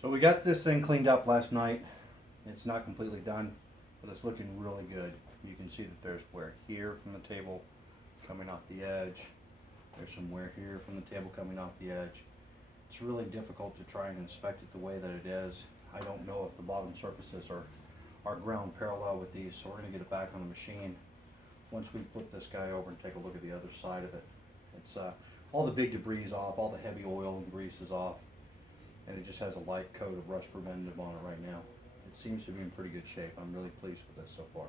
So we got this thing cleaned up last night. It's not completely done, but it's looking really good. You can see that there's wear here from the table coming off the edge. There's some wear here from the table coming off the edge. It's really difficult to try and inspect it the way that it is. I don't know if the bottom surfaces are ground parallel with these, so we're going to get it back on the machine once we flip this guy over and take a look at the other side of it. It's all the big debris is off, all the heavy oil and grease is off, and it just has a light coat of rust preventative on it right now. It seems to be in pretty good shape. I'm really pleased with this so far.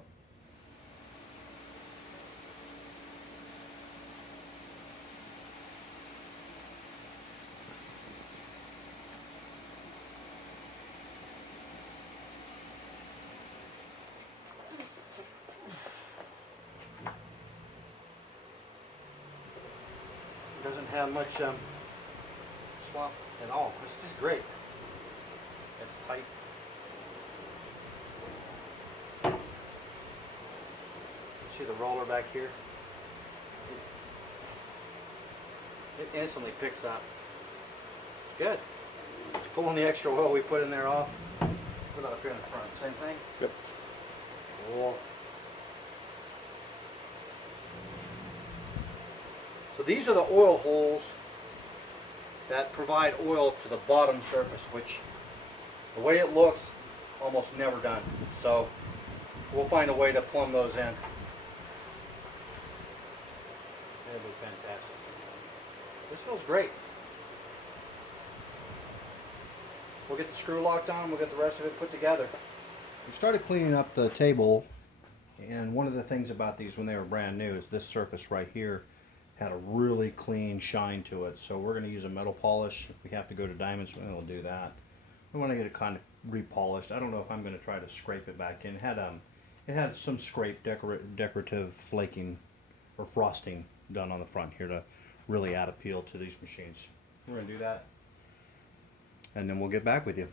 Doesn't have much swamp at all. It's just great. It's tight. See the roller back here? It instantly picks up. It's good. It's pulling the extra oil we put in there off. Put it up here in the front. Same thing? Yep. Cool. So these are the oil holes that provide oil to the bottom surface, which the way it looks, almost never done. So we'll find a way to plumb those in. It'll be fantastic. This feels great. We'll get the screw locked on, we'll get the rest of it put together. We started cleaning up the table, and one of the things about these when they were brand new is this surface right here had a really clean shine to it. So we're going to use a metal polish. If we have to go to diamonds, we'll do that. We want to get it kind of repolished. I don't know if I'm going to try to scrape it back in. It had some scrape decorative flaking or frosting done on the front here to really add appeal to these machines. We're going to do that, and then we'll get back with you.